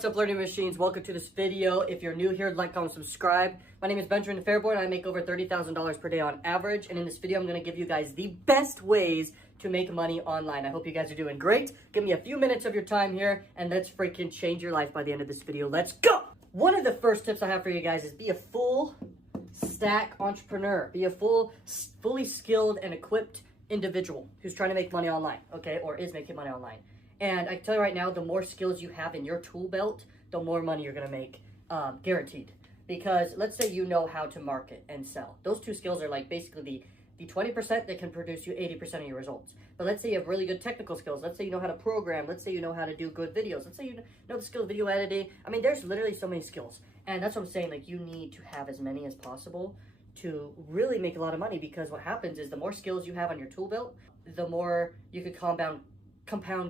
What's up, Learning Machines? Welcome to this video. If you're new here, like, comment, subscribe. My name is Benjamin Fairborn. I make over $30,000 per day on average. And in this video, I'm going to give you guys the best ways to make money online. I hope you guys are doing great. Give me a few minutes of your time here and let's freaking change your life by the end of this video. Let's go! One of the first tips I have for you guys is be a full stack entrepreneur. Be a fully skilled and equipped individual who's trying to make money online, okay? Or is making money online. And I can tell you right now, the more skills you have in your tool belt, the more money you're going to make, guaranteed. Because let's say you know how to market and sell. Those two skills are like basically the 20% that can produce you 80% of your results. But let's say you have really good technical skills. Let's say you know how to program. Let's say you know how to do good videos. Let's say you know the skill of video editing. I mean, there's literally so many skills. And that's what I'm saying. Like, you need to have as many as possible to really make a lot of money. Because what happens is the more skills you have on your tool belt, the more you could compound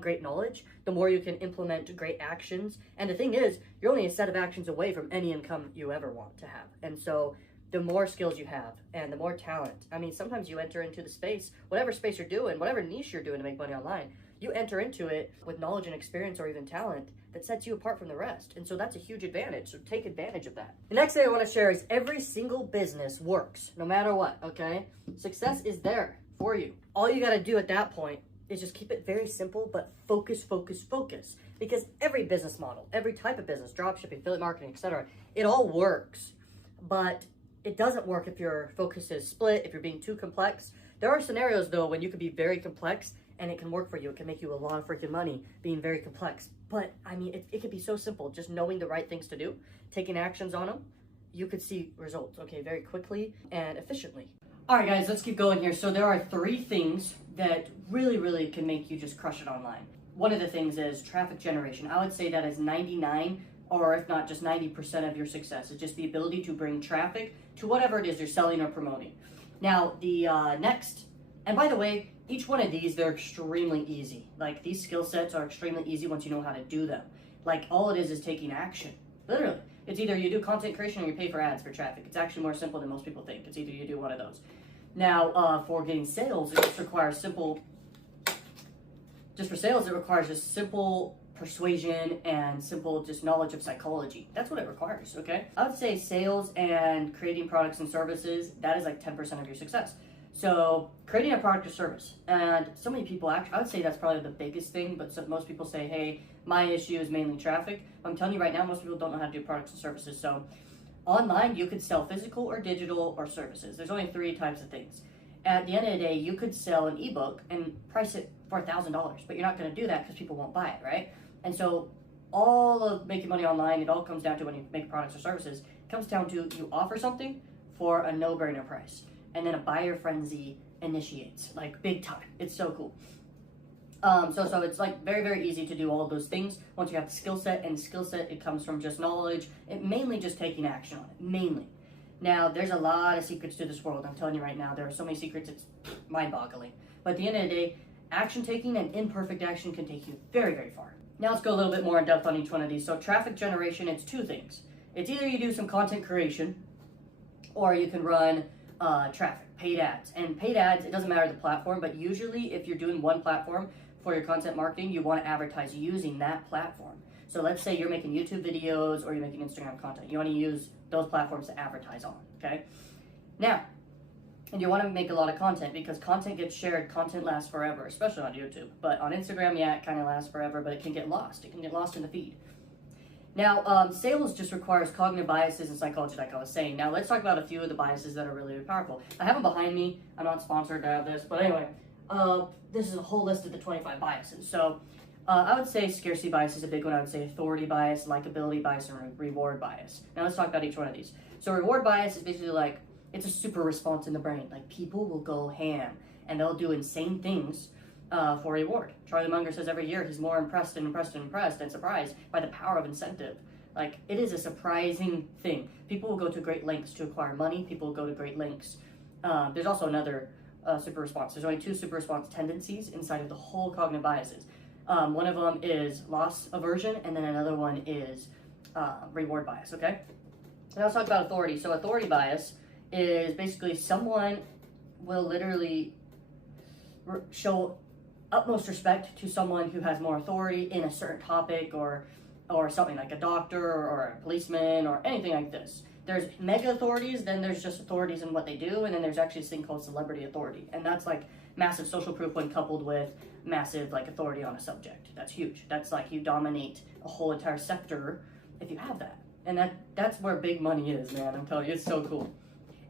great knowledge, the more you can implement great actions. And the thing is, you're only a set of actions away from any income you ever want to have. And so the more skills you have and the more talent, I mean, sometimes you enter into the space, whatever space you're doing, whatever niche you're doing to make money online, you enter into it with knowledge and experience or even talent that sets you apart from the rest. And so that's a huge advantage. So take advantage of that. The next thing I want to share is every single business works no matter what, okay? Success is there for you. All you got to do at that point is just keep it very simple, but focus. Because every business model, every type of business, dropshipping, affiliate marketing, etc., it all works. But it doesn't work if your focus is split, if you're being too complex. There are scenarios, though, when you could be very complex and it can work for you. It can make you a lot of freaking money being very complex. But, I mean, it could be so simple. Just knowing the right things to do, taking actions on them, you could see results, okay, very quickly and efficiently. All right, guys, let's keep going here. So there are 3 things that really can make you just crush it online. One of the things is traffic generation. I would say that is 99, or if not just 90% of your success. It's just the ability to bring traffic to whatever it is you're selling or promoting. Now, the next, and by the way, each one of these, they're extremely easy. Like, these skill sets are extremely easy once you know how to do them. Like, all it is taking action. Literally. It's either you do content creation or you pay for ads for traffic. It's actually more simple than most people think. It's either you do one of those. Now, for getting sales, it just requires simple persuasion and simple just knowledge of psychology. That's what it requires, okay? I would say sales and creating products and services, that is like 10% of your success. So creating a product or service, and so many people actually, I would say that's probably the biggest thing, but most people say, hey, my issue is mainly traffic. I'm telling you right now, most people don't know how to do products and services. So online, you could sell physical or digital or services. There's only 3 types of things. At the end of the day, you could sell an ebook and price it for $1,000, but you're not going to do that because people won't buy it, right? And so all of making money online, it all comes down to when you make products or services, it comes down to you offer something for a no-brainer price. And then a buyer frenzy initiates, like big time. It's so cool. So it's like very easy to do all of those things once you have the skill set, and the skill set, it comes from just knowledge, and mainly just taking action on it, mainly. Now, there's a lot of secrets to this world. I'm telling you right now, there are so many secrets, it's mind-boggling. But at the end of the day, action taking and imperfect action can take you very far. Now let's go a little bit more in depth on each one of these. So traffic generation, it's 2 things. It's either you do some content creation, or you can run traffic, paid ads. And paid ads, it doesn't matter the platform, but usually if you're doing one platform for your content marketing, you want to advertise using that platform. So let's say you're making YouTube videos or you're making Instagram content. You want to use those platforms to advertise on, okay? Now, and you want to make a lot of content because content gets shared, content lasts forever, especially on YouTube. But on Instagram, yeah, it kind of lasts forever, but it can get lost. It can get lost in the feed. Now, sales just requires cognitive biases and psychology, like I was saying. Now, let's talk about a few of the biases that are really powerful. I have them behind me. I'm not sponsored to have this, but anyway, this is a whole list of the 25 biases. So, I would say scarcity bias is a big one. I would say authority bias, likability bias, and reward bias. Now, let's talk about each one of these. So, reward bias is basically like, it's a super response in the brain. Like, people will go ham, and they'll do insane things for reward. Charlie Munger says every year he's more impressed and surprised by the power of incentive. Like, it is a surprising thing. People will go to great lengths to acquire money. People will go to great lengths. There's also another super response. There's only 2 super response tendencies inside of the whole cognitive biases. One of them is loss aversion, and then another one is reward bias, okay? Now let's talk about authority. So authority bias is basically someone will literally show utmost respect to someone who has more authority in a certain topic or or something like a doctor or a policeman or anything like this. There's mega authorities, then there's just authorities in what they do, and then there's actually this thing called celebrity authority. And that's like massive social proof when coupled with massive like authority on a subject. That's huge. That's like you dominate a whole entire sector if you have that. And that's where big money is, man. I'm telling you, it's so cool.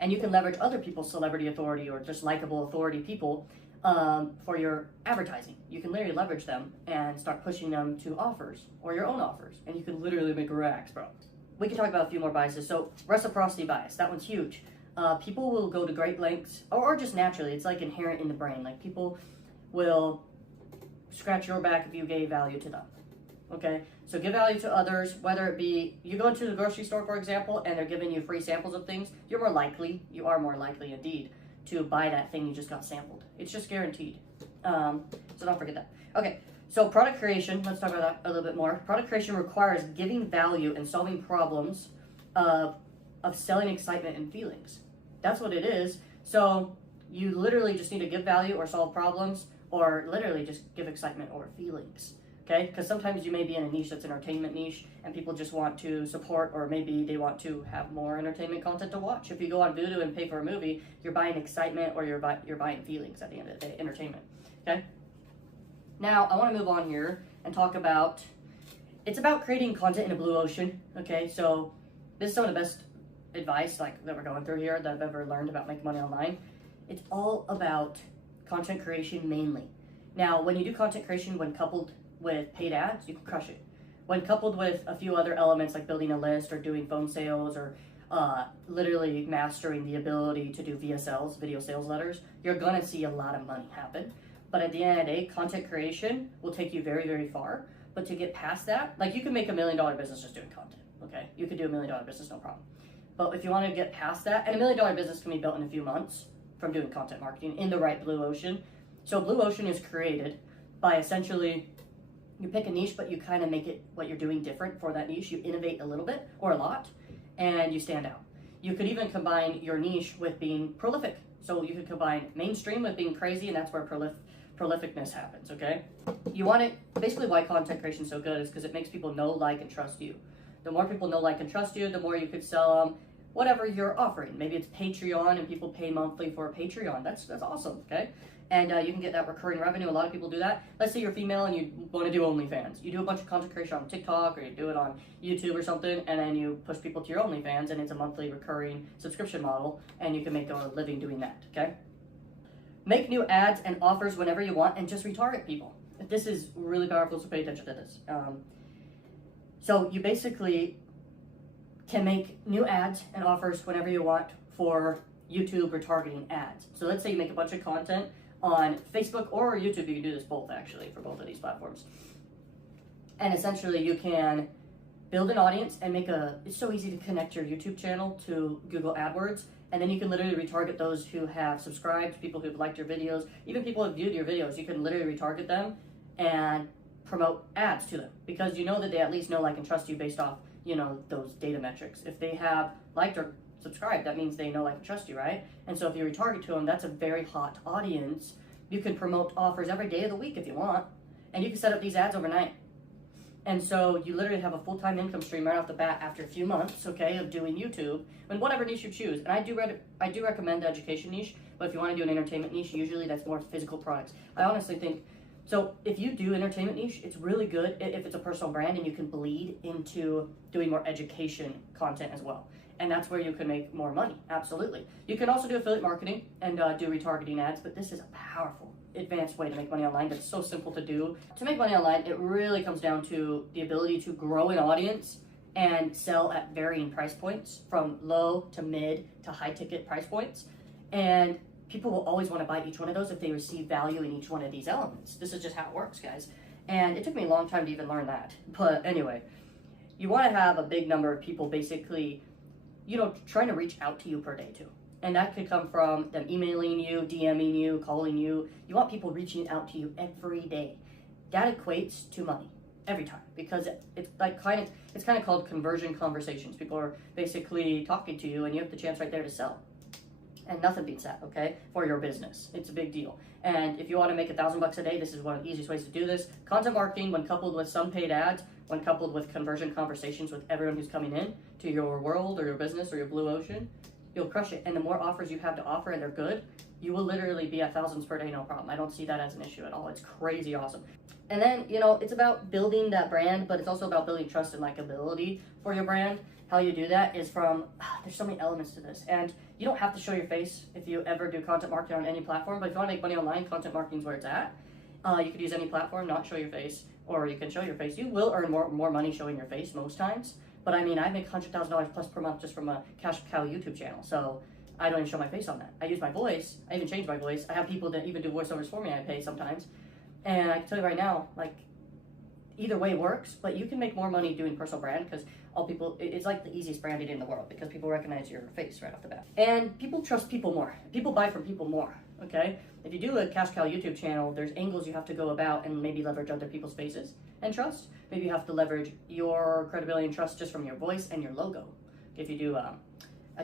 And you can leverage other people's celebrity authority or just likable authority people for your advertising. You can literally leverage them and start pushing them to offers or your own offers. And you can literally make racks, bro. We can talk about a few more biases. So reciprocity bias, that one's huge. People will go to great lengths, or just naturally, it's like inherent in the brain. Like people will scratch your back if you gave value to them. Okay, so give value to others, whether it be you go to the grocery store, for example, and they're giving you free samples of things, you are more likely indeed to buy that thing you just got sampled. It's just guaranteed. So don't forget that. Okay, so product creation, let's talk about that a little bit more. Product creation requires giving value and solving problems of selling excitement and feelings. That's what it is. So you literally just need to give value or solve problems, or literally just give excitement or feelings. Okay, because sometimes you may be in a niche that's entertainment niche and people just want to support, or maybe they want to have more entertainment content to watch. If you go on Vudu and pay for a movie, you're buying excitement or you're buying feelings at the end of the day, entertainment. Okay, now I want to move on here and talk about, it's about creating content in a blue ocean. Okay, so this is some of the best advice like that we're going through here that I've ever learned about making money online. It's all about content creation mainly. Now, when you do content creation, when coupled with paid ads, you can crush it. When coupled with a few other elements like building a list or doing phone sales or literally mastering the ability to do VSLs, video sales letters, you're gonna see a lot of money happen. But at the end of the day, content creation will take you very, very far. But to get past that, like you can make $1 million business just doing content, okay? You could do $1 million business, no problem. But if you wanna get past that, and $1 million business can be built in a few months from doing content marketing in the right blue ocean. So blue ocean is created by essentially, you pick a niche, but you kind of make it what you're doing different for that niche. You innovate a little bit or a lot, and you stand out. You could even combine your niche with being prolific. So you could combine mainstream with being crazy, and that's where prolificness happens, okay? You want it, basically why content creation is so good is because it makes people know, like, and trust you. The more people know, like, and trust you, the more you could sell them whatever you're offering. Maybe it's Patreon and people pay monthly for Patreon. That's awesome, okay? And you can get that recurring revenue. A lot of people do that. Let's say you're female and you want to do OnlyFans. You do a bunch of content creation on TikTok or you do it on YouTube or something, and then you push people to your OnlyFans, and it's a monthly recurring subscription model, and you can make a living doing that, okay? Make new ads and offers whenever you want and just retarget people. This is really powerful, so pay attention to this. So you basically can make new ads and offers whenever you want for YouTube retargeting ads. So let's say you make a bunch of content on Facebook or YouTube. You can do this both actually for both of these platforms. And essentially you can build an audience and it's so easy to connect your YouTube channel to Google AdWords. And then you can literally retarget those who have subscribed, people who've liked your videos, even people who've viewed your videos. You can literally retarget them and promote ads to them because you know that they at least know, like, and trust you based off, you know, those data metrics. If they have liked or subscribed, that means they know, like, and trust you, right? And so if you retarget to them, that's a very hot audience. You can promote offers every day of the week if you want, and you can set up these ads overnight. And so you literally have a full-time income stream right off the bat after a few months, okay, of doing YouTube, and whatever niche you choose. And I do recommend the education niche, but if you want to do an entertainment niche, usually that's more physical products. I honestly think, so if you do entertainment niche, it's really good if it's a personal brand and you can bleed into doing more education content as well. And that's where you can make more money, absolutely. You can also do affiliate marketing and do retargeting ads, but this is a powerful, advanced way to make money online that's so simple to do. To make money online, it really comes down to the ability to grow an audience and sell at varying price points, from low to mid to high ticket price points. And people will always want to buy each one of those if they receive value in each one of these elements. This is just how it works, guys. And it took me a long time to even learn that. But anyway, you want to have a big number of people basically, you know, trying to reach out to you per day too. And that could come from them emailing you, DMing you, calling you. You want people reaching out to you every day. That equates to money every time, because it's like kind of called conversion conversations. People are basically talking to you and you have the chance right there to sell. And nothing beats that, okay, for your business. It's a big deal. And if you want to make $1,000 a day, this is one of the easiest ways to do this. Content marketing, when coupled with some paid ads, when coupled with conversion conversations with everyone who's coming in to your world or your business or your blue ocean, you'll crush it. And the more offers you have to offer and they're good, you will literally be at thousands per day, no problem. I don't see that as an issue at all. It's crazy awesome. And then, it's about building that brand, but it's also about building trust and likability for your brand. How you do that is there's so many elements to this. And you don't have to show your face if you ever do content marketing on any platform, but if you want to make money online, content marketing is where it's at. You could use any platform, not show your face, or you can show your face. You will earn more money showing your face most times. But I make $100,000 plus per month just from a Cash Cow YouTube channel. So I don't even show my face on that. I use my voice. I even change my voice. I have people that even do voiceovers for me I pay sometimes. And I can tell you right now, either way works, but you can make more money doing personal brand because it's like the easiest branding in the world because people recognize your face right off the bat. And people trust people more. People buy from people more, okay? If you do a Cash Cow YouTube channel, there's angles you have to go about and maybe leverage other people's faces and trust. Maybe you have to leverage your credibility and trust just from your voice and your logo. If you do a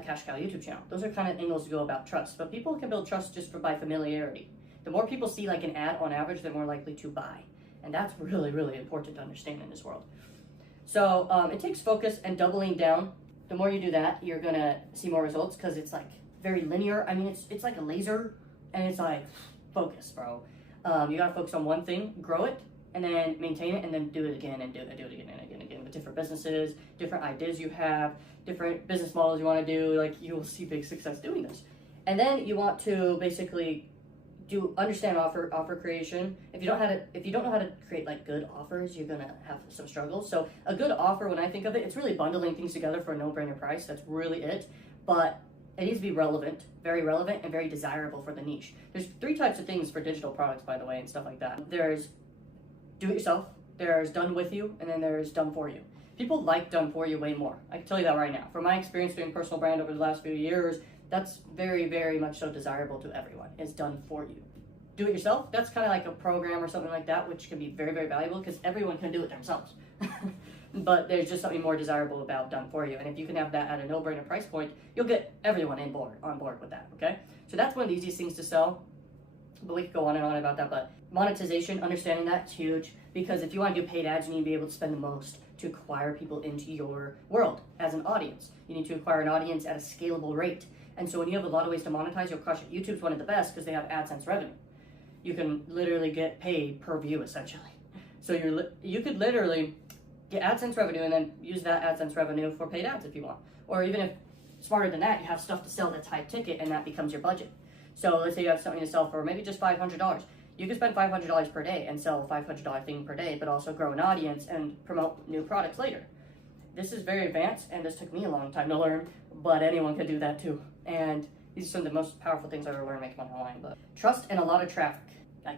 Cash Cow YouTube channel, those are kind of angles to go about trust. But people can build trust just by familiarity. The more people see an ad on average, they're more likely to buy. And that's really, really important to understand in this world. So it takes focus and doubling down. The more you do that, you're gonna see more results because it's very linear. It's like a laser, and it's focus, bro. You gotta focus on one thing, grow it, and then maintain it, and then do it again and do it again and again with different businesses, different ideas you have, different business models you want to do. You will see big success doing this. And then you want to basically understand offer creation. If you don't know how to create good offers, you're gonna have some struggles. So a good offer, when I think of it, it's really bundling things together for a no-brainer price. That's really it. But it needs to be relevant, and very desirable for the niche. There's 3 types of things for digital products, by the way, and stuff like that. There's do it yourself, there's done with you, and then there's done for you. People like done for you way more. I can tell you that right now. From my experience doing personal brand over the last few years, that's very, very much so desirable to everyone. It's done for you. Do it yourself, that's kind of like a program or something like that, which can be very, very valuable because everyone can do it themselves. But there's just something more desirable about done for you. And if you can have that at a no-brainer price point, you'll get everyone on board with that, okay? So that's one of the easiest things to sell. But we could go on and on about that. But monetization, understanding that's huge because if you want to do paid ads, you need to be able to spend the most to acquire people into your world as an audience. You need to acquire an audience at a scalable rate. And so when you have a lot of ways to monetize, you'll crush it. YouTube's one of the best because they have AdSense revenue. You can literally get paid per view, essentially. So you could literally get AdSense revenue and then use that AdSense revenue for paid ads if you want. Or even if smarter than that, you have stuff to sell that's high ticket and that becomes your budget. So let's say you have something to sell for maybe just $500. You can spend $500 per day and sell a $500 thing per day, but also grow an audience and promote new products later. This is very advanced, and this took me a long time to learn, but anyone can do that too. And these are some of the most powerful things I ever learned making money online. But trust and a lot of traffic.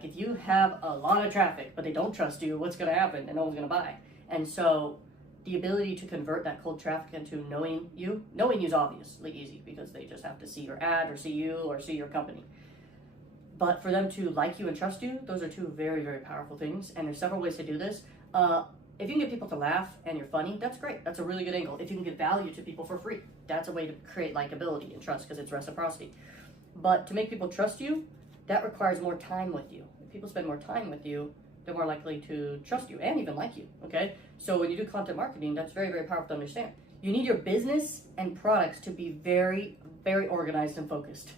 If you have a lot of traffic, but they don't trust you, what's going to happen? And no one's going to buy. And so the ability to convert that cold traffic into knowing you is obviously easy because they just have to see your ad or see you or see your company. But for them to like you and trust you, those are 2 very, very powerful things. And there's several ways to do this. If you can get people to laugh and you're funny, that's great. That's a really good angle. If you can give value to people for free, that's a way to create likability and trust because it's reciprocity. But to make people trust you, that requires more time with you. If people spend more time with you, they're more likely to trust you and even like you, okay? So when you do content marketing, that's very, very powerful to understand. You need your business and products to be very, very organized and focused.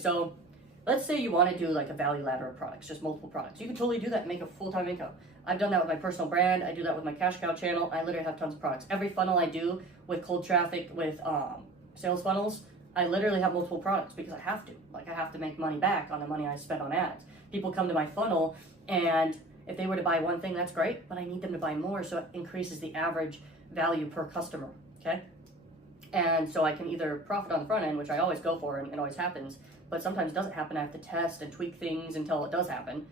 So let's say you want to do a value ladder of products, just multiple products. You can totally do that and make a full-time income. I've done that with my personal brand. I do that with my Cash Cow channel. I literally have tons of products. Every funnel I do with cold traffic, with sales funnels, I literally have multiple products because I have to. I have to make money back on the money I spent on ads. People come to my funnel, and if they were to buy one thing, that's great, but I need them to buy more, so it increases the average value per customer, okay? And so I can either profit on the front end, which I always go for and it always happens, but sometimes it doesn't happen. I have to test and tweak things until it does happen.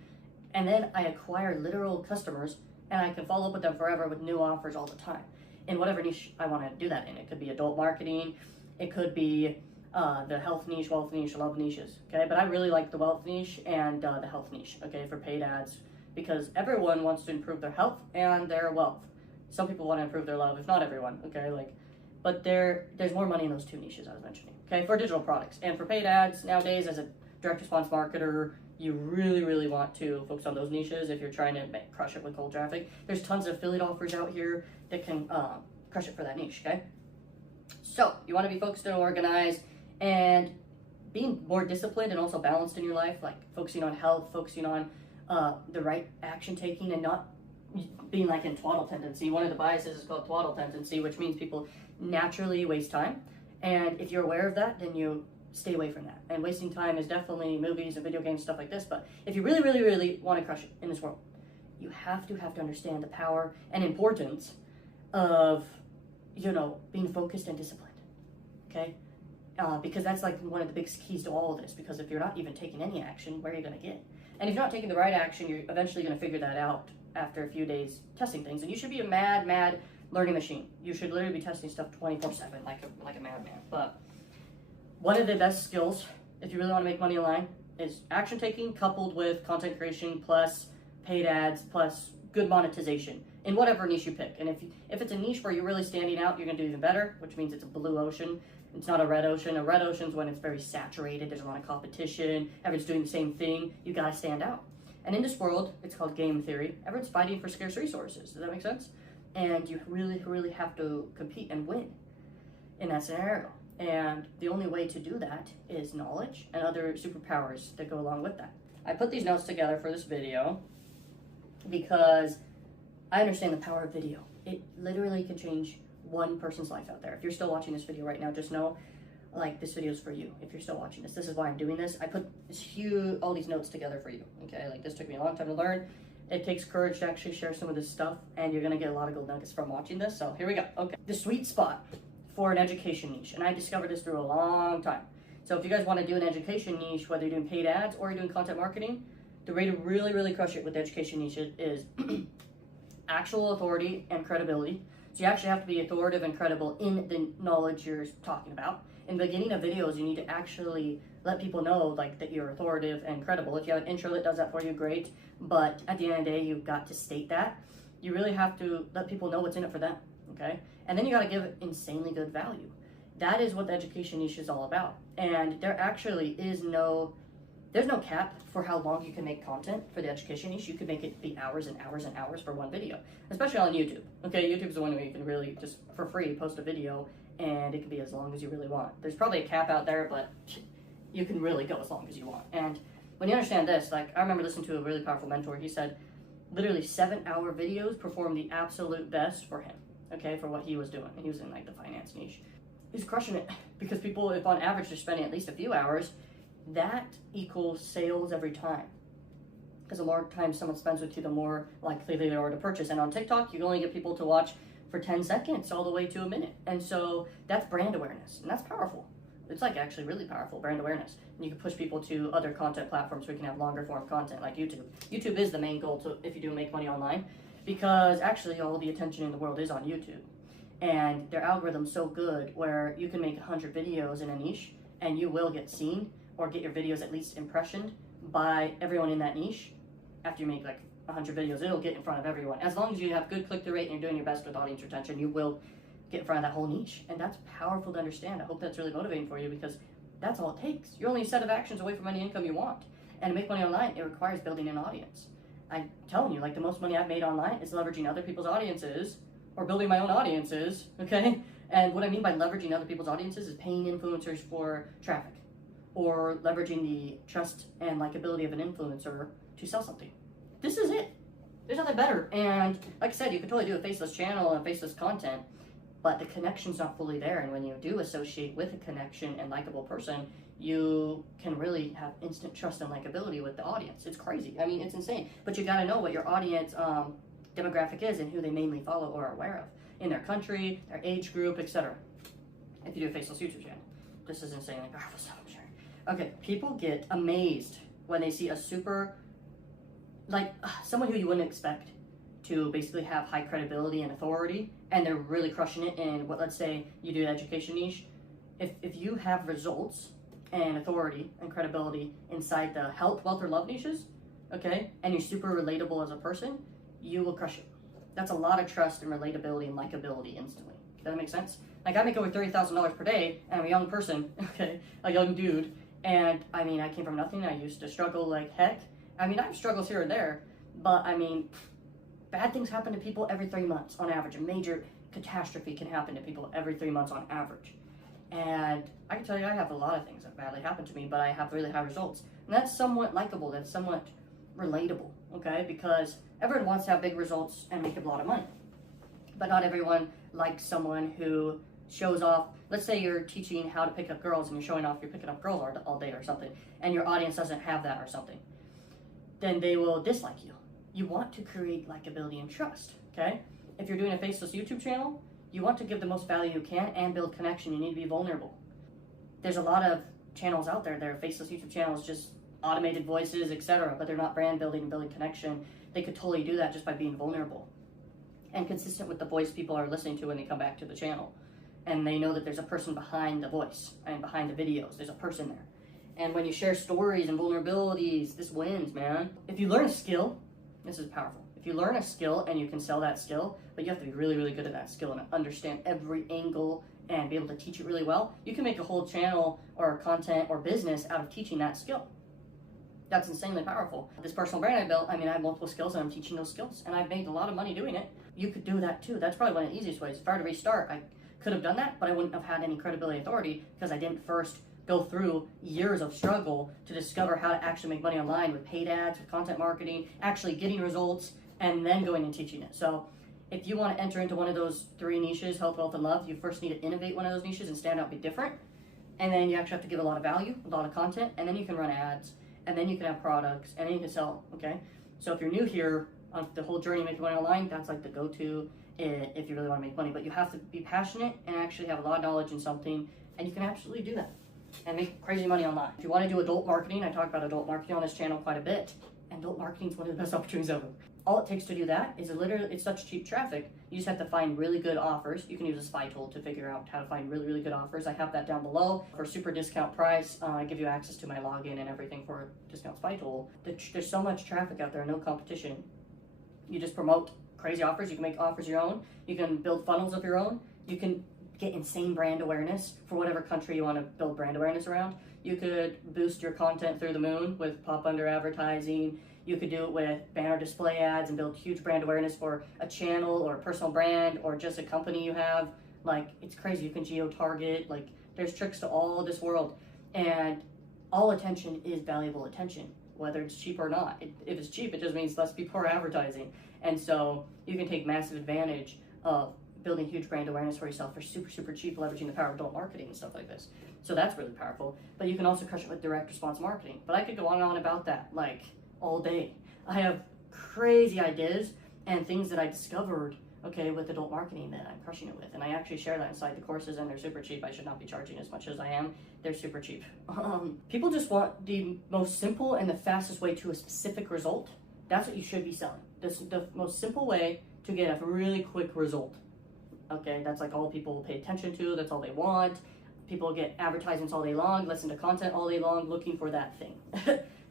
And then I acquire literal customers, and I can follow up with them forever with new offers all the time in whatever niche I want to do that in. It could be adult marketing, it could be the health niche, wealth niche, love niches, okay? But I really like the wealth niche and the health niche, okay, for paid ads, because everyone wants to improve their health and their wealth. Some people want to improve their love, if not everyone, okay? But there's more money in those 2 niches I was mentioning, okay, for digital products. And for paid ads, nowadays, as a direct response marketer, you really want to focus on those niches if you're trying to crush it with cold traffic. There's tons of affiliate offers out here that can crush it for that niche, okay? So you want to be focused and organized and being more disciplined and also balanced in your life, like focusing on health, focusing on the right action taking, and not being like in twaddle tendency. One of the biases is called twaddle tendency, which means people naturally waste time. And if you're aware of that, then you stay away from that. And wasting time is definitely movies and video games, stuff like this. But if you really want to crush it in this world, you have to understand the power and importance of, being focused and disciplined, okay? Because that's like one of the big keys to all of this. Because if you're not even taking any action, where are you going to get? And if you're not taking the right action, you're eventually going to figure that out after a few days testing things. And you should be a mad learning machine. You should literally be testing stuff 24/7 like a madman. But one of the best skills, if you really want to make money online, is action taking coupled with content creation plus paid ads plus good monetization in whatever niche you pick. And if it's a niche where you're really standing out, you're going to do even better, which means it's a blue ocean. It's not a red ocean. A red ocean is when it's very saturated, there's a lot of competition, everyone's doing the same thing. You got to stand out. And in this world, it's called game theory. Everyone's fighting for scarce resources. Does that make sense? And you really have to compete and win in that scenario. And the only way to do that is knowledge and other superpowers that go along with that. I put these notes together for this video because I understand the power of video. It literally can change one person's life out there. If you're still watching this video right now, just know, like, this video is for you. If you're still watching this, this is why I'm doing this. I put all these notes together for you, okay? Like, this took me a long time to learn. It takes courage to actually share some of this stuff, and you're gonna get a lot of gold nuggets from watching this, so here we go. Okay, the sweet spot for an education niche, and I discovered this through a long time. So if you guys wanna do an education niche, whether you're doing paid ads or you're doing content marketing, the way to really crush it with the education niche is actual authority and credibility. So you actually have to be authoritative and credible in the knowledge you're talking about. In the beginning of videos, you need to actually let people know, like, that you're authoritative and credible. If you have an intro that does that for you, great. But at the end of the day, you've got to state that. You really have to let people know what's in it for them, okay? And then you got to give insanely good value. That is what the education niche is all about. And there actually is there's no cap for how long you can make content for the education niche. You could make it be hours and hours for one video, especially on YouTube. Okay, YouTube's the one where you can really just for free post a video and it can be as long as you really want. There's probably a cap out there, but you can really go as long as you want. And when you understand this, like, I remember listening to a really powerful mentor. He said literally 7-hour videos perform the absolute best for him, okay, for what he was doing. And he was in like the finance niche. He's crushing it because people, if on average they're spending at least a few hours, that equals sales every time. Because the more time someone spends with you, the more likely they are to purchase. And on TikTok, you can only get people to watch for 10 seconds all the way to a minute. And so that's brand awareness, and that's powerful. It's like actually really powerful, brand awareness. And you can push people to other content platforms where you can have longer form content like YouTube. YouTube is the main goal to, if you do make money online, because actually all the attention in the world is on YouTube. And their algorithm's so good where you can make 100 videos in a niche and you will get seen or get your videos at least impressioned by everyone in that niche. After you make like 100 videos, it'll get in front of everyone. As long as you have good click-through rate and you're doing your best with audience retention, you will get in front of that whole niche. And that's powerful to understand. I hope that's really motivating for you because that's all it takes. You're only a set of actions away from any income you want. And to make money online, it requires building an audience. I'm telling you, like, the most money I've made online is leveraging other people's audiences or building my own audiences, okay? And what I mean by leveraging other people's audiences is paying influencers for traffic or leveraging the trust and likability of an influencer to sell something. This is it. There's nothing better. And like I said, you could totally do a faceless channel and faceless content, but the connection's not fully there. And when you do associate with a connection and likable person, you can really have instant trust and likability with the audience. It's crazy. I mean, it's insane. But you got to know what your audience demographic is and who they mainly follow or are aware of in their country, their age group, etc. If you do a faceless YouTube channel. This is insane. Like, powerful stuff I'm sharing. Okay, people get amazed when they see a super, like, someone who you wouldn't expect to basically have high credibility and authority, and they're really crushing it in what, let's say you do an education niche. If you have results and authority and credibility inside the health, wealth, or love niches, okay, and you're super relatable as a person, you will crush it. That's a lot of trust and relatability and likability instantly. Does that make sense? Like, I make over $30,000 per day, and I'm a young person, okay, a young dude, And I mean, I came from nothing. I used to struggle like heck. I mean, I have struggles here and there, but I mean, bad things happen to people every 3 months on average. A major catastrophe can happen to people every 3 months on average. And I can tell you, I have a lot of things that badly happened to me, but I have really high results. And that's somewhat likable, that's somewhat relatable, okay? Because everyone wants to have big results and make a lot of money. But not everyone likes someone who shows off. Let's say you're teaching how to pick up girls and you're showing off you're picking up girls all day or something, and your audience doesn't have that or something. Then they will dislike you. You want to create likability and trust, okay? If you're doing a faceless YouTube channel, you want to give the most value you can and build connection. You need to be vulnerable. There's a lot of channels out there that are faceless YouTube channels, just automated voices, etc., but they're not brand building and building connection. They could totally do that just by being vulnerable and consistent with the voice people are listening to when they come back to the channel. And they know that there's a person behind the voice and behind the videos. There's a person there. And when you share stories and vulnerabilities, this wins, man. If you learn a skill, this is powerful. If you learn a skill and you can sell that skill, but you have to be really, really good at that skill and understand every angle and be able to teach it really well, you can make a whole channel or content or business out of teaching that skill. That's insanely powerful. This personal brand I built, I mean, I have multiple skills and I'm teaching those skills, and I've made a lot of money doing it. You could do that too. That's probably one of the easiest ways. If I were to restart, I could have done that, but I wouldn't have had any credibility authority because I didn't first go through years of struggle to discover how to actually make money online with paid ads, with content marketing, actually getting results, and then going and teaching it. So if you want to enter into one of those 3 niches, health, wealth, and love, you first need to innovate one of those niches and stand out, be different. And then you actually have to give a lot of value, a lot of content, and then you can run ads, and then you can have products, and then you can sell, okay? So if you're new here on the whole journey of making money online, that's like the go-to if you really want to make money. But you have to be passionate and actually have a lot of knowledge in something, and you can absolutely do that and make crazy money online. If you want to do adult marketing, I talk about adult marketing on this channel quite a bit. Adult marketing is one of the best opportunities ever. All it takes to do that is it's such cheap traffic. You just have to find really good offers. You can use a spy tool to figure out how to find really, really good offers. I have that down below for a super discount price. I give you access to my login and everything for a discount spy tool. There's so much traffic out there, no competition. You just promote crazy offers. You can make offers your own. You can build funnels of your own. You can get insane brand awareness for whatever country you want to build brand awareness around. You could boost your content through the moon with pop under advertising. You could do it with banner display ads and build huge brand awareness for a channel or a personal brand or just a company you have. Like, it's crazy. You can geo-target. Like, there's tricks to all of this world. And all attention is valuable attention, whether it's cheap or not. If it's cheap, it just means less people are advertising. And so you can take massive advantage of building huge brand awareness for yourself for super, super cheap, leveraging the power of adult marketing and stuff like this. So that's really powerful. But you can also crush it with direct response marketing. But I could go on and on about that, like, all day. I have crazy ideas and things that I discovered, okay, with adult marketing that I'm crushing it with. And I actually share that inside the courses, and they're super cheap. I should not be charging as much as I am. They're super cheap. People just want the most simple and the fastest way to a specific result. That's what you should be selling. This is the most simple way to get a really quick result. Okay, that's like all people pay attention to. That's all they want. People get advertisements all day long, listen to content all day long, looking for that thing.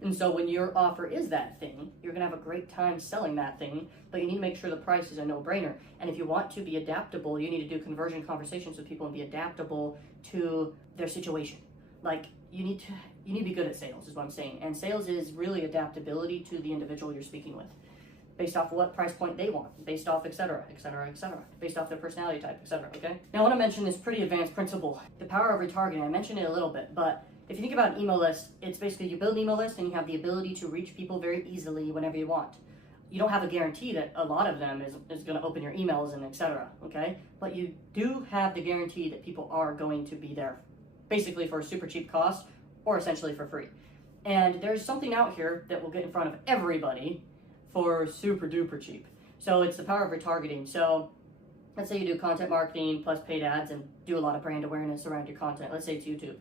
And so when your offer is that thing, you're gonna have a great time selling that thing, but you need to make sure the price is a no-brainer. And if you want to be adaptable, you need to do conversion conversations with people and be adaptable to their situation. Like, you need to be good at sales, is what I'm saying. And sales is really adaptability to the individual you're speaking with, based off of what price point they want, based off et cetera, et cetera, et cetera, based off their personality type, et cetera, okay? Now I wanna mention this pretty advanced principle, the power of retargeting. I mentioned it a little bit, but if you think about an email list, it's basically you build an email list and you have the ability to reach people very easily whenever you want. You don't have a guarantee that a lot of them is gonna open your emails and et cetera, okay? But you do have the guarantee that people are going to be there, basically for a super cheap cost or essentially for free. And there's something out here that will get in front of everybody for super duper cheap. So it's the power of retargeting. So let's say you do content marketing plus paid ads and do a lot of brand awareness around your content. Let's say it's YouTube.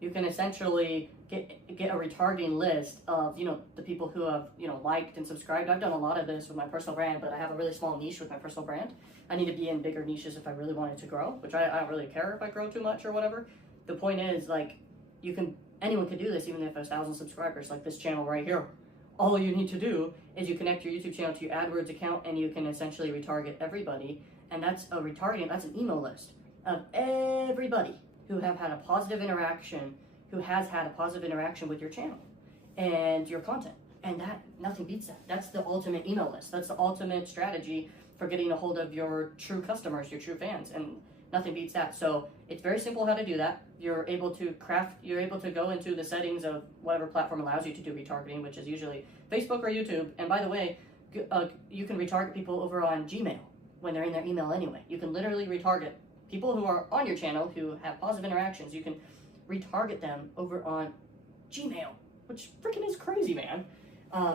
You can essentially get a retargeting list of, the people who have, liked and subscribed. I've done a lot of this with my personal brand, but I have a really small niche with my personal brand. I need to be in bigger niches if I really wanted to grow, which I don't really care if I grow too much or whatever. The point is, like, anyone can do this even if there's 1,000 subscribers, like this channel right here. All you need to do is you connect your YouTube channel to your AdWords account and you can essentially retarget everybody. And that's a retargeting, that's an email list of everybody who have had a positive interaction who has had a positive interaction with your channel and your content. And that, nothing beats that. That's the ultimate email list. That's the ultimate strategy for getting a hold of your true customers, your true fans, and nothing beats that. So it's very simple how to do that. You're able to go into the settings of whatever platform allows you to do retargeting, which is usually Facebook or YouTube. And by the way, you can retarget people over on Gmail when they're in their email anyway. You can literally retarget people who are on your channel who have positive interactions. You can retarget them over on Gmail, which freaking is crazy, man.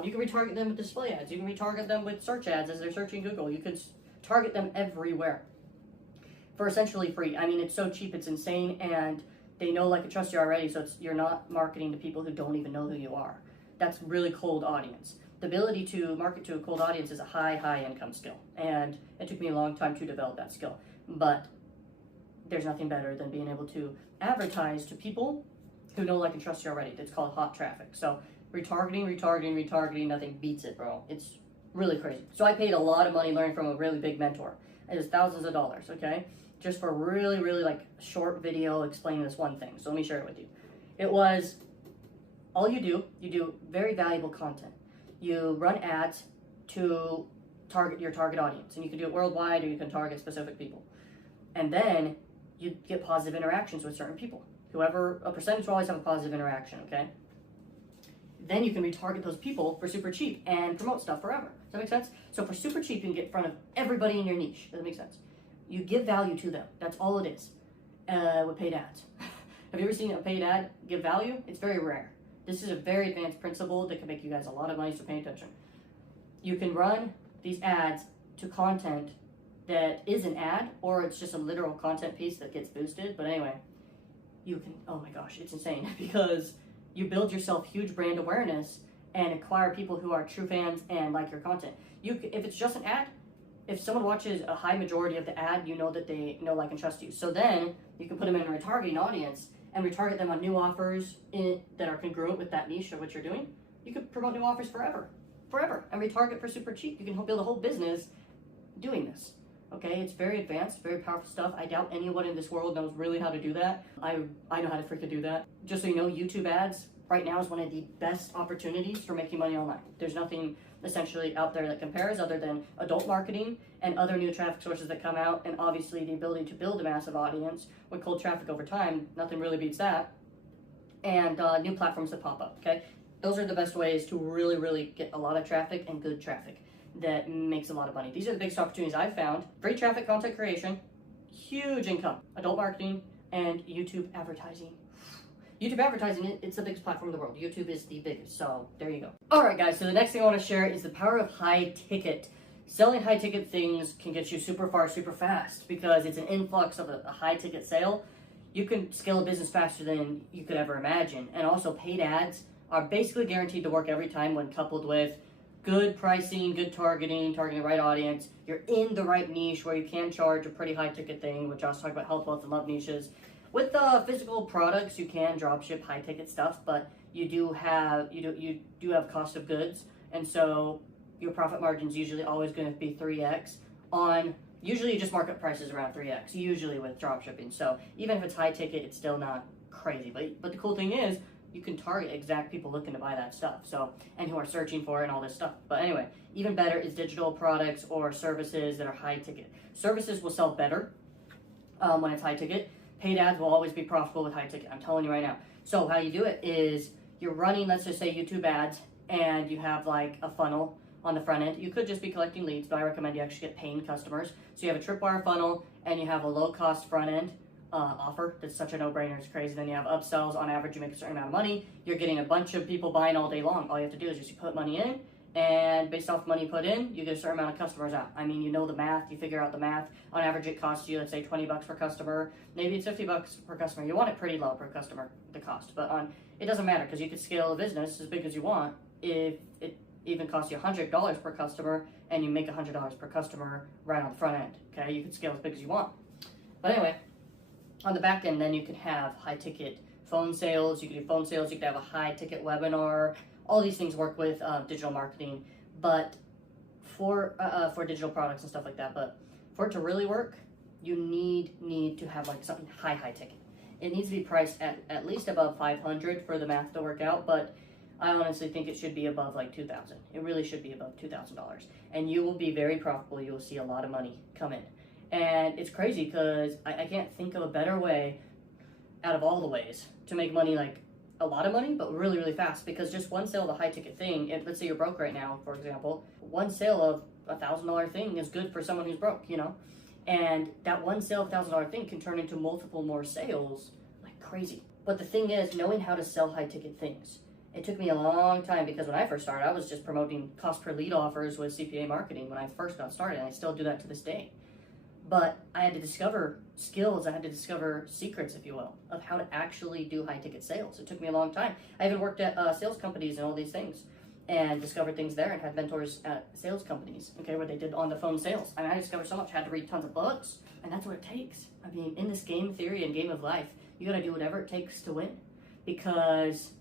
You can retarget them with display ads. You can retarget them with search ads as they're searching Google. You could target them everywhere for essentially free. I mean, it's so cheap, it's insane, and they know, like, and trust you already, so you're not marketing to people who don't even know who you are. That's really cold audience. The ability to market to a cold audience is a high income skill, and it took me a long time to develop that skill. But there's nothing better than being able to advertise to people who know, like, and trust you already. It's called hot traffic. So retargeting, nothing beats it, bro. It's really crazy. So I paid a lot of money learning from a really big mentor. It was thousands of dollars, okay? Just for a really, like, short video explaining this one thing. So let me share it with you. It was, all you do very valuable content. You run ads to target your target audience. And you can do it worldwide, or you can target specific people. And then you get positive interactions with certain people. A percentage will always have a positive interaction, okay? Then you can retarget those people for super cheap and promote stuff forever. Does that make sense? So for super cheap, you can get in front of everybody in your niche. Does that make sense? You give value to them. That's all it is with paid ads. Have you ever seen a paid ad give value? It's very rare. This is a very advanced principle that can make you guys a lot of money, so pay attention. You can run these ads to content that is an ad, or it's just a literal content piece that gets boosted. But anyway, you can, oh my gosh, it's insane because you build yourself huge brand awareness and acquire people who are true fans and like your content. If it's just an ad, if someone watches a high majority of the ad, you know that they know, like, and trust you. So then you can put them in a retargeting audience and retarget them on new offers that are congruent with that niche or what you're doing. You could promote new offers forever, and retarget for super cheap. You can build a whole business doing this. Okay, it's very advanced, very powerful stuff. I doubt anyone in this world knows really how to do that. I know how to freaking do that. Just so you know, YouTube ads right now is one of the best opportunities for making money online. There's nothing essentially out there that compares other than adult marketing and other new traffic sources that come out, and obviously the ability to build a massive audience with cold traffic over time. Nothing really beats that. And new platforms that pop up, okay? Those are the best ways to really get a lot of traffic and good traffic that makes a lot of money. These are the biggest opportunities I've found. Free traffic, content creation, huge income, adult marketing, and YouTube advertising. YouTube advertising, it's the biggest platform in the world. YouTube is the biggest, so there you go. All right, guys, so the next thing I want to share is the power of high ticket. Selling high ticket things can get you super far, super fast because it's an influx of a high ticket sale. You can scale a business faster than you could ever imagine. And also paid ads are basically guaranteed to work every time when coupled with good pricing, good targeting the right audience. You're in the right niche where you can charge a pretty high ticket thing, which I was talking about health, wealth, and love niches. With the physical products, you can drop ship high ticket stuff, but you do have cost of goods, and so your profit margin is usually always going to be 3x on. Usually, you just mark up prices around 3x. Usually with drop shipping, so even if it's high ticket, it's still not crazy. But the cool thing is, you can target exact people looking to buy that stuff, so, and who are searching for it and all this stuff. But anyway, even better is digital products or services that are high ticket. Services will sell better when it's high ticket. Paid ads will always be profitable with high ticket. I'm telling you right now. So how you do it is you're running, let's just say, YouTube ads, and you have like a funnel on the front end. You could just be collecting leads, but I recommend you actually get paying customers. So you have a tripwire funnel, and you have a low-cost front end offer. That's such a no-brainer. It's crazy. Then you have upsells. On average, you make a certain amount of money. You're getting a bunch of people buying all day long. All you have to do is just put money in, and based off money put in, you get a certain amount of customers out. I mean, you know the math. You figure out the math. On average, it costs you, let's say, $20 per customer. Maybe it's $50 per customer. You want it pretty low per customer, the cost. But it doesn't matter because you can scale a business as big as you want if it even costs you $100 per customer and you make $100 per customer right on the front end. Okay, you can scale as big as you want. But anyway, on the back end, then you can have high ticket phone sales. You can do phone sales. You can have a high ticket webinar. All these things work with digital marketing, but for digital products and stuff like that. But for it to really work, you need to have like something high ticket. it needs to be priced at least above 500 for the math to work out, but I honestly think it should be above like 2,000. It really should be above $2,000. And you will be very profitable. You will see a lot of money come in. And it's crazy because I can't think of a better way out of all the ways to make money, like a lot of money, but really, really fast. Because just one sale of a high ticket thing, if let's say you're broke right now, for example, one sale of $1,000 thing is good for someone who's broke, you know? And that one sale of $1,000 thing can turn into multiple more sales like crazy. But the thing is, knowing how to sell high ticket things. It took me a long time because when I first started, I was just promoting cost per lead offers with CPA marketing when I first got started, and I still do that to this day. But I had to discover skills, I had to discover secrets, if you will, of how to actually do high ticket sales. It took me a long time. I even worked at sales companies and all these things and discovered things there and had mentors at sales companies, okay, where they did on the phone sales. I mean, I discovered so much, I had to read tons of books, and that's what it takes. I mean, in this game theory and game of life, you gotta do whatever it takes to win, because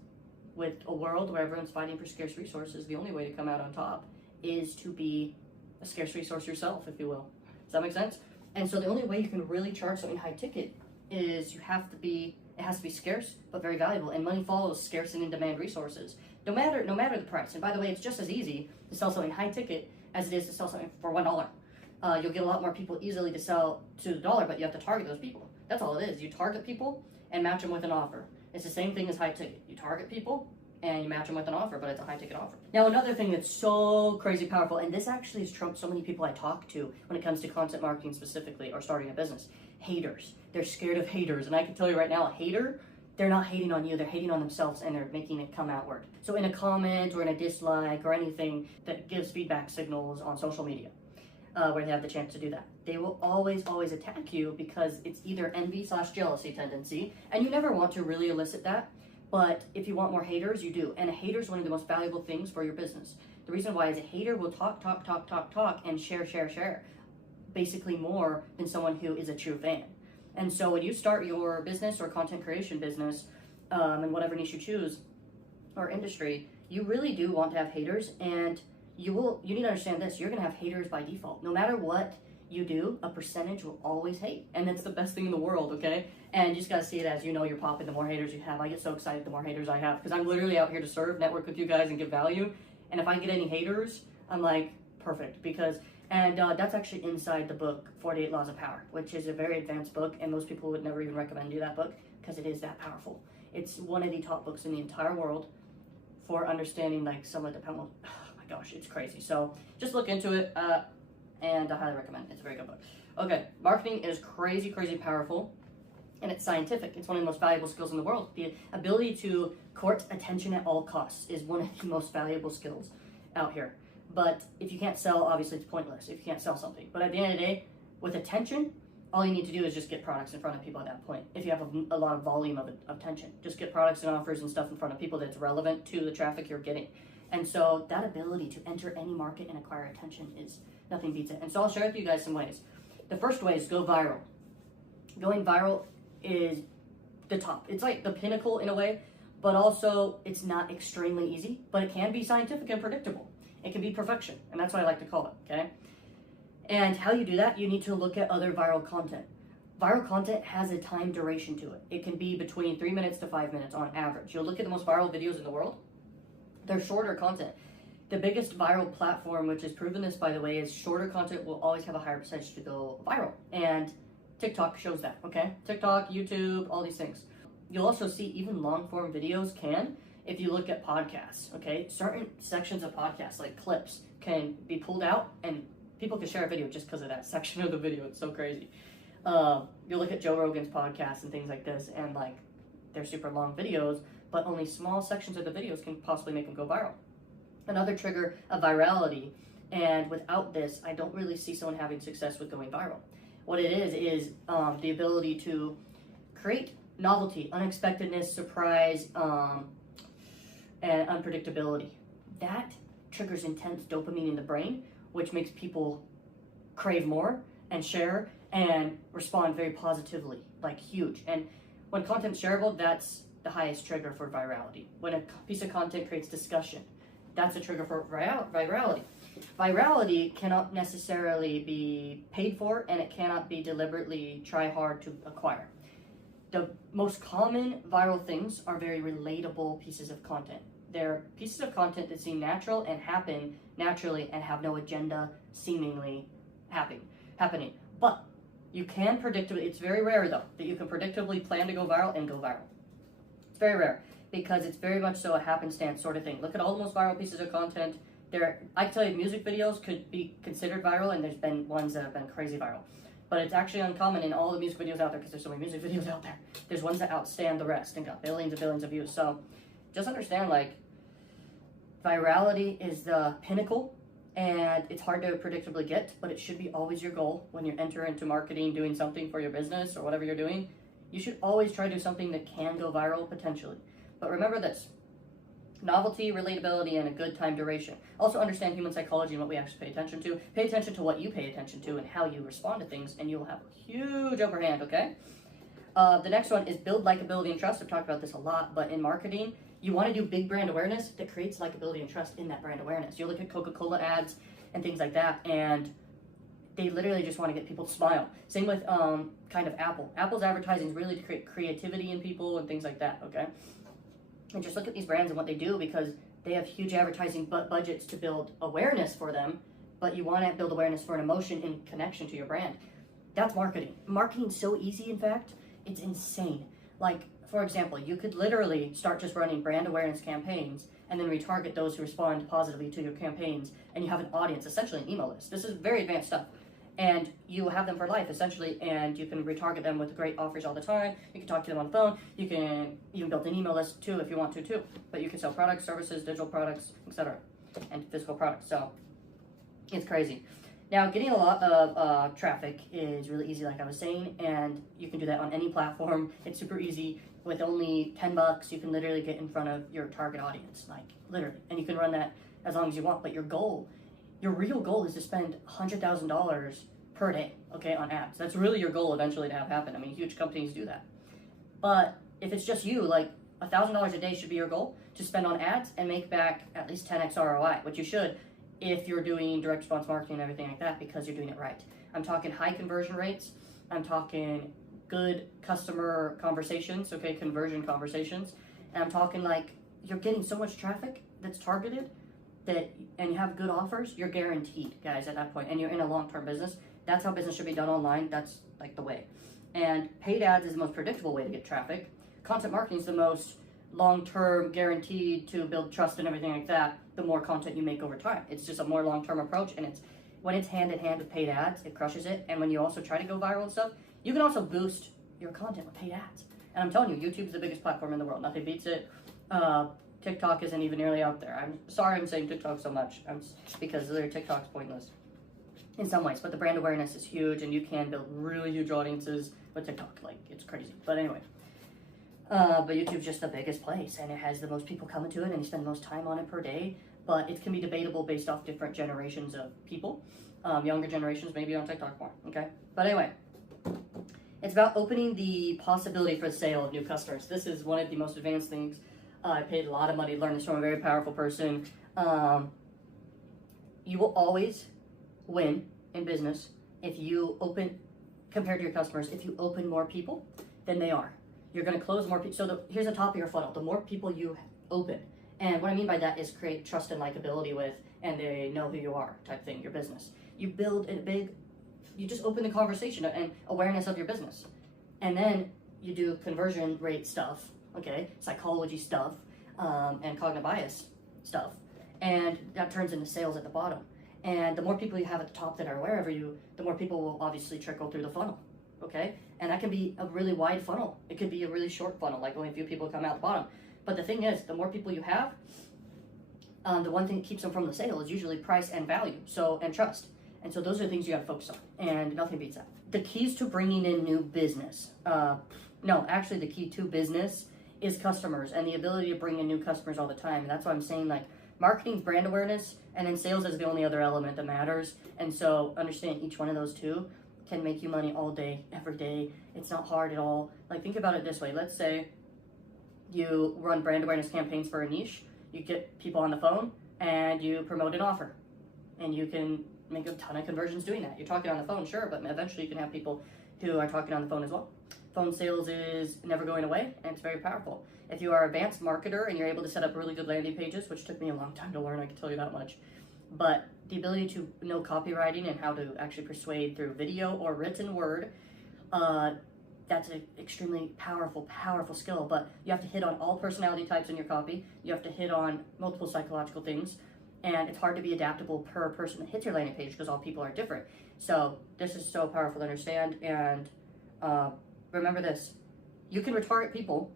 with a world where everyone's fighting for scarce resources, the only way to come out on top is to be a scarce resource yourself, if you will. Does that make sense? And so the only way you can really charge something high ticket is it has to be scarce but very valuable, and money follows scarce and in demand resources. No matter the price. And by the way, it's just as easy to sell something high ticket as it is to sell something for $1. You'll get a lot more people easily to sell to the dollar, but you have to target those people. That's all it is. You target people and match them with an offer. It's the same thing as high ticket. You target people and you match them with an offer, but it's a high ticket offer. Now, another thing that's so crazy powerful, and this actually has trumped so many people I talk to when it comes to content marketing specifically or starting a business. Haters. They're scared of haters. And I can tell you right now, a hater, they're not hating on you, they're hating on themselves, and they're making it come outward. So in a comment or in a dislike or anything that gives feedback signals on social media, where they have the chance to do that, they will always attack you because it's either envy/jealousy tendency, and you never want to really elicit that. But if you want more haters, you do. And a hater is one of the most valuable things for your business. The reason why is a hater will talk, and share, basically more than someone who is a true fan. And so when you start your business or content creation business, in whatever niche you choose, or industry, you really do want to have haters, and you need to understand this, you're gonna have haters by default. No matter what you do, a percentage will always hate. And that's the best thing in the world, okay? And you just gotta see it as, you know, you're popping the more haters you have. I get so excited the more haters I have, because I'm literally out here to serve, network with you guys, and give value. And if I get any haters, I'm like, perfect, because, and that's actually inside the book, 48 Laws of Power, which is a very advanced book, and most people would never even recommend you that book, because it is that powerful. It's one of the top books in the entire world for understanding, like, some of the, oh my gosh, it's crazy. So just look into it, and I highly recommend it. It's a very good book. Okay, marketing is crazy powerful, and it's scientific. It's one of the most valuable skills in the world. The ability to court attention at all costs is one of the most valuable skills out here. But if you can't sell, obviously it's pointless if you can't sell something. But at the end of the day, with attention, all you need to do is just get products in front of people at that point. If you have a lot of volume of attention, just get products and offers and stuff in front of people that's relevant to the traffic you're getting. And so that ability to enter any market and acquire attention is, nothing beats it. And so I'll share with you guys some ways. The first way is go viral. Going viral is the top. It's like the pinnacle in a way, but also it's not extremely easy, but it can be scientific and predictable. It can be perfection, and that's what I like to call it, okay? And how you do that, you need to look at other viral content. Viral content has a time duration to it. It can be between 3 minutes to 5 minutes on average. You'll look at the most viral videos in the world, they're shorter content. The biggest viral platform, which has proven this, by the way, is shorter content will always have a higher percentage to go viral. And TikTok shows that, okay? TikTok, YouTube, all these things. You'll also see even long form videos can, if you look at podcasts, okay? Certain sections of podcasts, like clips, can be pulled out and people can share a video just because of that section of the video. It's so crazy. You look at Joe Rogan's podcast and things like this, and like they're super long videos, but only small sections of the videos can possibly make them go viral. Another trigger of virality, and without this, I don't really see someone having success with going viral. What it is the ability to create novelty, unexpectedness, surprise, and unpredictability. That triggers intense dopamine in the brain, which makes people crave more and share and respond very positively, like huge. And when content's shareable, that's the highest trigger for virality. When a piece of content creates discussion, that's a trigger for virality. Virality cannot necessarily be paid for, and it cannot be deliberately try hard to acquire. The most common viral things are very relatable pieces of content. They're pieces of content that seem natural and happen naturally and have no agenda seemingly happening. But you can predictably, it's very rare though, that you can predictably plan to go viral and go viral. It's very rare because it's very much so a happenstance sort of thing. Look at all the most viral pieces of content. I can tell you music videos could be considered viral, and there's been ones that have been crazy viral. But it's actually uncommon in all the music videos out there, because there's so many music videos out there. There's ones that outstand the rest and got billions and billions of views. So just understand, like, virality is the pinnacle, and it's hard to predictably get, but it should be always your goal when you enter into marketing, doing something for your business or whatever you're doing. You should always try to do something that can go viral potentially. But remember this: novelty, relatability, and a good time duration. Also understand human psychology and what we actually pay attention to. Pay attention to what you pay attention to and how you respond to things, and you'll have a huge upper hand, okay? The next one is build likability and trust. I've talked about this a lot, but in marketing, you want to do big brand awareness that creates likability and trust in that brand awareness. You look at Coca-Cola ads and things like that, and they literally just want to get people to smile. Same with kind of Apple. Apple's advertising is really to create creativity in people and things like that, okay? And just look at these brands and what they do, because they have huge advertising budgets to build awareness for them, but you want to build awareness for an emotion in connection to your brand. That's marketing. Marketing's so easy, in fact, it's insane. Like, for example, you could literally start just running brand awareness campaigns and then retarget those who respond positively to your campaigns, and you have an audience, essentially an email list. This is very advanced stuff. And you have them for life, essentially, and you can retarget them with great offers all the time. You can talk to them on the phone. You can even build an email list too if you want to too. But you can sell products, services, digital products, etc., and physical products. So it's crazy. Now, getting a lot of traffic is really easy, like I was saying, and you can do that on any platform. It's super easy. With only $10, you can literally get in front of your target audience, like literally, and you can run that as long as you want. But your real goal is to spend $100,000 per day, okay, on ads. That's really your goal eventually to have happen. I mean, huge companies do that. But if it's just you, like $1,000 a day should be your goal to spend on ads and make back at least 10x ROI, which you should if you're doing direct response marketing and everything like that, because you're doing it right. I'm talking high conversion rates. I'm talking good customer conversations, okay, conversion conversations. And I'm talking like you're getting so much traffic that's targeted and you have good offers, you're guaranteed, guys, at that point, and you're in a long-term business. That's how business should be done online. That's like the way. And paid ads is the most predictable way to get traffic. Content marketing is the most long-term, guaranteed to build trust and everything like that. The more content you make over time, it's just a more long-term approach. And when it's hand in hand with paid ads, it crushes it. And when you also try to go viral and stuff, you can also boost your content with paid ads. And I'm telling you, YouTube's the biggest platform in the world. Nothing beats it. TikTok isn't even nearly out there. I'm sorry I'm saying TikTok so much, because their TikTok's pointless in some ways, but the brand awareness is huge, and you can build really huge audiences with TikTok. Like, it's crazy. But anyway, but YouTube's just the biggest place, and it has the most people coming to it, and you spend the most time on it per day. But it can be debatable based off different generations of people. Younger generations maybe on TikTok more, okay? But anyway, it's about opening the possibility for the sale of new customers. This is one of the most advanced things. I paid a lot of money to learn this from a very powerful person. You will always win in business if you compared to your customers, if you open more people than they are. You're going to close more people. So here's the top of your funnel. The more people you open, and what I mean by that is create trust and likability with, and they know who you are type thing, your business. You build you just open the conversation and awareness of your business. And then you do conversion rate stuff, okay, psychology stuff, and cognitive bias stuff. And that turns into sales at the bottom. And the more people you have at the top that are aware of you, the more people will obviously trickle through the funnel, okay? And that can be a really wide funnel. It could be a really short funnel, like only a few people come out the bottom. But the thing is, the more people you have, the one thing that keeps them from the sale is usually price and value, and trust. And so those are the things you gotta focus on, and nothing beats that. The keys to bringing in new business. Actually the key to business is customers and the ability to bring in new customers all the time. And that's why I'm saying, like, marketing's brand awareness, and then sales is the only other element that matters. And so understand each one of those two can make you money all day, every day. It's not hard at all. Like, think about it this way. Let's say you run brand awareness campaigns for a niche. You get people on the phone and you promote an offer, and you can make a ton of conversions doing that. You're talking on the phone, sure, but eventually you can have people who are talking on the phone as well. phone sales is never going away, and it's very powerful. If you are an advanced marketer and you're able to set up really good landing pages, which took me a long time to learn, I can tell you that much, but the ability to know copywriting and how to actually persuade through video or written word, that's an extremely powerful skill. But you have to hit on all personality types in your copy. You have to hit on multiple psychological things, and it's hard to be adaptable per person that hits your landing page because all people are different. So this is so powerful to understand. And remember this: you can retarget people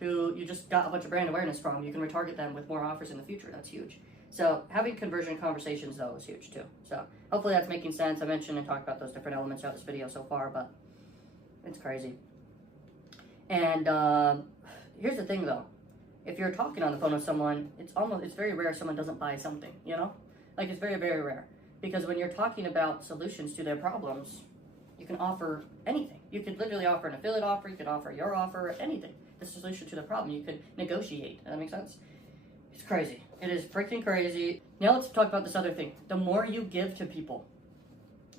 who you just got a bunch of brand awareness from. You can retarget them with more offers in the future. That's huge. So having conversion conversations, though, is huge too. So hopefully that's making sense. I mentioned and talked about those different elements throughout this video so far, but it's crazy. And here's the thing, though. If you're talking on the phone with someone, it's very rare someone doesn't buy something, you know? Like, it's very, very rare. Because when you're talking about solutions to their problems, you can offer anything. You could literally offer an affiliate offer, you could offer your offer, anything. The solution to the problem, you could negotiate. Does that make sense? It's crazy. It is freaking crazy. Now let's talk about this other thing. The more you give to people,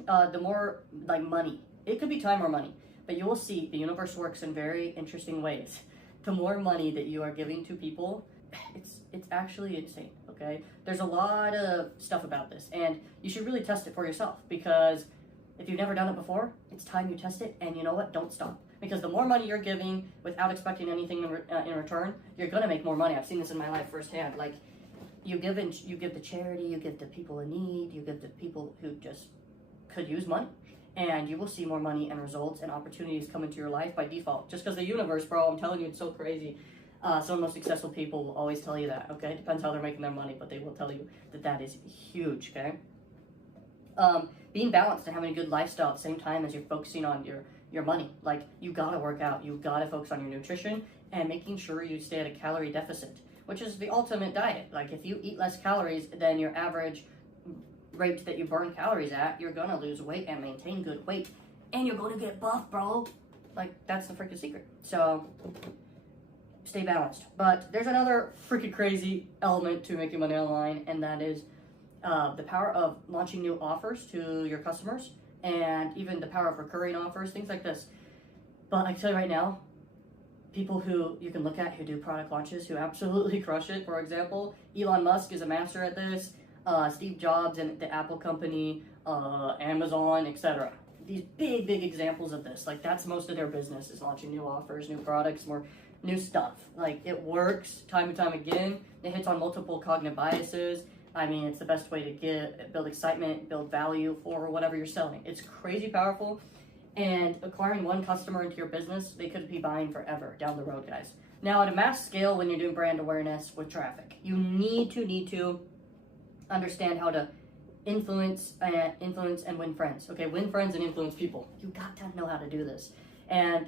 the more, like, money. It could be time or money, but you will see the universe works in very interesting ways. The more money that you are giving to people, it's actually insane, okay? There's a lot of stuff about this, and you should really test it for yourself, because if you've never done it before, it's time you test it, and you know what? Don't stop. Because the more money you're giving without expecting anything in return, you're gonna make more money. I've seen this in my life firsthand. Like, you give to charity, you give to people in need, you give to people who just could use money, and you will see more money and results and opportunities come into your life by default. Just because the universe, bro, I'm telling you, it's so crazy. Some of the most successful people will always tell you that, okay? It depends how they're making their money, but they will tell you that that is huge, okay? Being balanced and having a good lifestyle at the same time as you're focusing on your money. Like, you gotta work out, you gotta focus on your nutrition, and making sure you stay at a calorie deficit, which is the ultimate diet. Like, if you eat less calories than your average rate that you burn calories at, you're gonna lose weight and maintain good weight, and you're gonna get buff, bro. Like, that's the freaking secret. So stay balanced. But there's another freaking crazy element to making money online, and that is the power of launching new offers to your customers, and even the power of recurring offers, things like this. But I can tell you right now, people who you can look at who do product launches who absolutely crush it. For example, Elon Musk is a master at this. Steve Jobs and the Apple company, Amazon, etc. These big examples of this. Like, that's most of their business, is launching new offers, new products, more new stuff. Like, it works time and time again. It hits on multiple cognitive biases. I mean, it's the best way to build excitement, build value for whatever you're selling. It's crazy powerful. And acquiring one customer into your business, they could be buying forever down the road, guys. Now, at a mass scale, when you're doing brand awareness with traffic, you need to understand how to influence and win friends. Okay, win friends and influence people. You got to know how to do this. And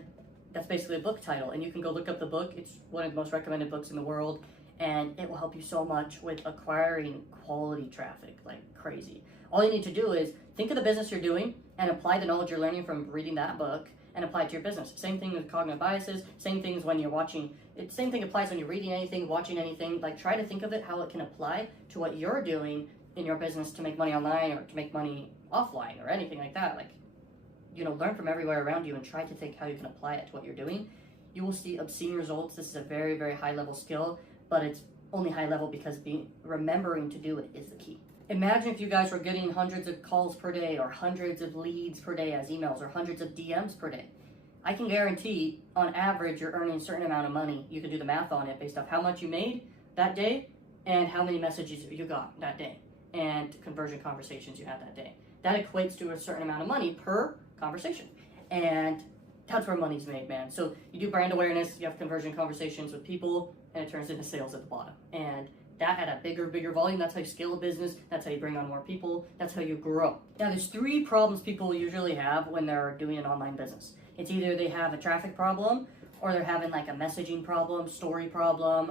that's basically a book title. And you can go look up the book. It's one of the most recommended books in the world. And it will help you so much with acquiring quality traffic, like crazy. All you need to do is think of the business you're doing and apply the knowledge you're learning from reading that book and apply it to your business. Same thing with cognitive biases, same things when you're watching. Same thing applies when you're reading anything, watching anything. Like, try to think of it, how it can apply to what you're doing in your business to make money online or to make money offline or anything like that. Like, you know, learn from everywhere around you and try to think how you can apply it to what you're doing. You will see obscene results. This is a very, very high level skill, but it's only high level because remembering to do it is the key. Imagine if you guys were getting hundreds of calls per day or hundreds of leads per day as emails or hundreds of DMs per day. I can guarantee on average you're earning a certain amount of money. You can do the math on it based off how much you made that day and how many messages you got that day and conversion conversations you had that day. That equates to a certain amount of money per conversation. And that's where money's made, man. So you do brand awareness, you have conversion conversations with people, and it turns into sales at the bottom. And that at a bigger volume, that's how you scale a business, that's how you bring on more people, that's how you grow. Now, there's 3 problems people usually have when they're doing an online business. It's either they have a traffic problem, or they're having like a messaging problem, story problem,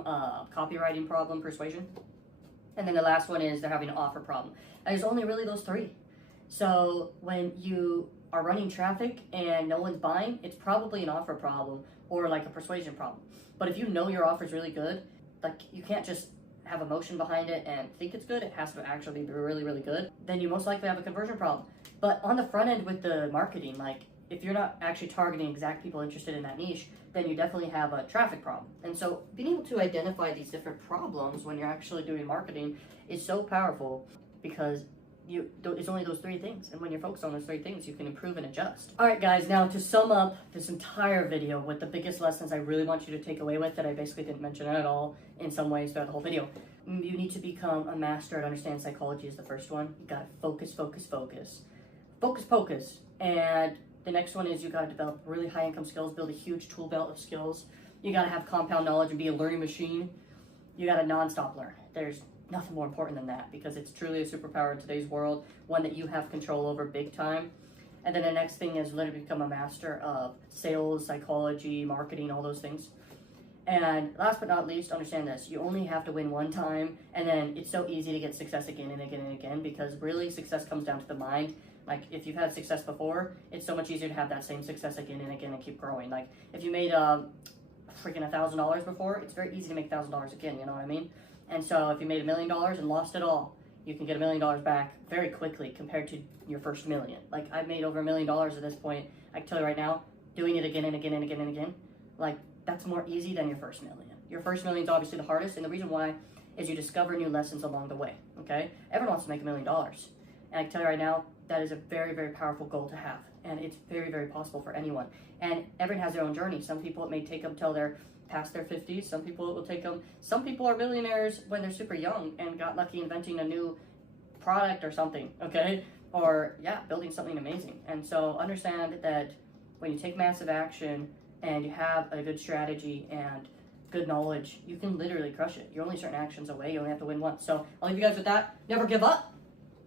copywriting problem, persuasion. And then the last one is they're having an offer problem. And there's only really those 3. So when you are running traffic and no one's buying, it's probably an offer problem or like a persuasion problem. But if you know your offer is really good, like, you can't just have emotion behind it and think it's good, it has to actually be really good, then you most likely have a conversion problem. But on the front end with the marketing, like, if you're not actually targeting exact people interested in that niche, then you definitely have a traffic problem. And so being able to identify these different problems when you're actually doing marketing is so powerful, because it's only those 3 things. And when you're focused on those 3 things, you can improve and adjust. All right, guys, now to sum up this entire video with the biggest lessons I really want you to take away with that I basically didn't mention at all in some ways throughout the whole video. You need to become a master at understanding psychology is the first one. You gotta focus, focus, focus. Focus, focus. And the next one is you gotta develop really high income skills, build a huge tool belt of skills. You gotta have compound knowledge and be a learning machine. You gotta nonstop learn. There's nothing more important than that, because it's truly a superpower in today's world, one that you have control over big time. And then the next thing is literally become a master of sales, psychology, marketing, all those things. And last but not least, understand this: you only have to win one time, and then it's so easy to get success again and again and again, because really success comes down to the mind. Like, if you've had success before, it's so much easier to have that same success again and again and keep growing. Like, if you made freaking $1,000 before, it's very easy to make $1,000 again, you know what I mean? And so if you made $1 million and lost it all, you can get $1 million back very quickly compared to your first million. Like, I've made over $1 million at this point. I can tell you right now, doing it again and again and again and again, like, that's more easy than your first million. Your first million is obviously the hardest, and the reason why is you discover new lessons along the way, okay? Everyone wants to make $1 million. And I can tell you right now, that is a very, very powerful goal to have. And it's very, very possible for anyone. And everyone has their own journey. Some people, it may take them till they're past their 50s. Some people, it will take them. Some people are millionaires when they're super young and got lucky inventing a new product or something, okay? Or, yeah, building something amazing. And so understand that when you take massive action and you have a good strategy and good knowledge, you can literally crush it. You're only certain actions away. You only have to win once. So I'll leave you guys with that. Never give up.